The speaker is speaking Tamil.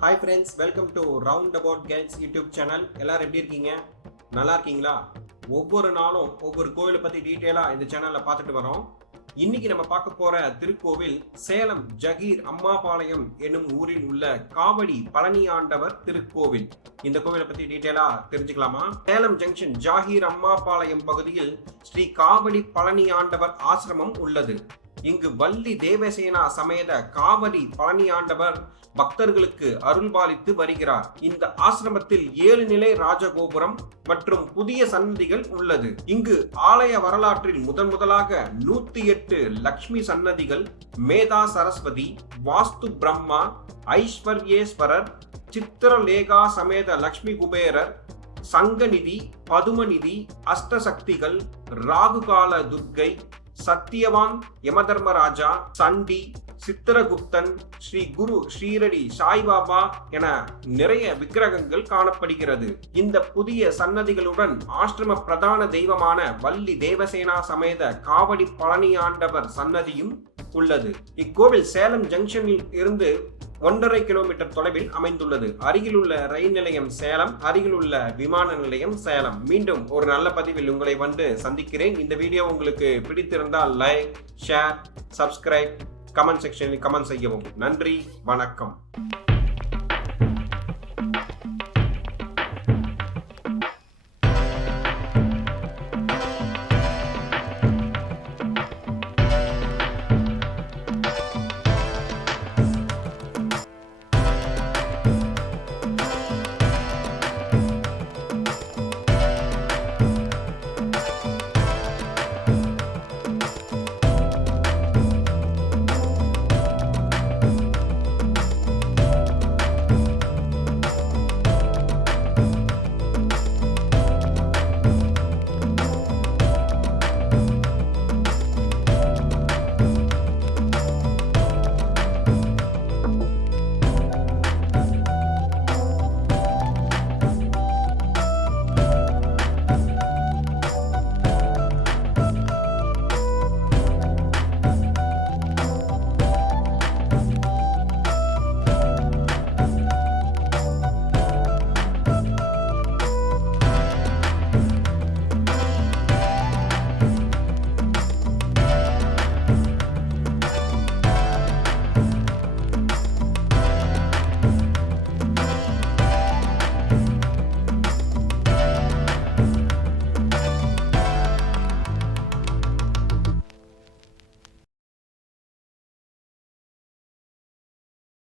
Hi friends, welcome to round about guides YouTube channel. எல்லாரும் எப்படி இருக்கீங்க? நல்லா இருக்கீங்களா? ஒவ்வொரு நாளும் ஒவ்வொரு கோவிலை பற்றி டீட்டெயிலாக இந்த சேனலில் பார்த்துட்டு வரோம். இன்னைக்கு நம்ம பார்க்க போற திருக்கோவில் சேலம் ஜகீர் அம்மாபாளையம் என்னும் ஊரில் உள்ள காவடி பழனி ஆண்டவர் திருக்கோவில். இந்த கோவிலை பத்தி டீட்டெயிலா தெரிஞ்சுக்கலாமா? சேலம் ஜங்ஷன் ஜாகீர் அம்மாபாளையம் பகுதியில் ஸ்ரீ காவடி பழனி ஆண்டவர் ஆசிரமம் உள்ளது. இங்கு வள்ளி தேவசேனா சமேத காவடி பழனி ஆண்டவர் பக்தர்களுக்கு அருள்பாலித்து வருகிறார். இந்த ஆசிரமத்தில் 7 நிலை ராஜகோபுரம் மற்றும் புதிய சன்னதிகள் உள்ளது. இங்கு ஆலய வரலாற்றில் முதலாக 108 லக்ஷ்மி சன்னதிகள், மேதா சரஸ்வதி, வாஸ்து பிரம்மா, ஐஸ்வர்யேஸ்வரர், சித்திரலேகா சமேத லக்ஷ்மி குபேரர், சங்கநிதி, பதுமநிதி, அஷ்டசக்திகள், ராகுகால துர்க்கை, சத்தியவான் யமதர்மராஜா, சண்டி, சித்திரகுப்தன், ஸ்ரீ குரு ஸ்ரீரடி சாய்பாபா என நிறைய விக்கிரகங்கள் காணப்படுகிறது. இந்த புதிய சன்னதிகளுடன் ஆசிரம பிரதான தெய்வமான வள்ளி தேவசேனா சமேத காவடி பழனி ஆண்டவர் சன்னதியும் உள்ளது. இக்கோவில் சேலம் ஜங்ஷனில் இருந்து 1.5 கிலோமீட்டர் தொலைவில் அமைந்துள்ளது. அருகிலுள்ள ரயில் நிலையம் சேலம், அருகிலுள்ள விமான நிலையம் சேலம். மீண்டும் ஒரு நல்ல பதிவில் உங்களை சந்திக்கிறேன். இந்த வீடியோ உங்களுக்கு பிடித்திருந்தால் லைக், ஷேர், சப்ஸ்கிரைப், கமெண்ட் செக்ஷனில் கமெண்ட் செய்யவும். நன்றி, வணக்கம்.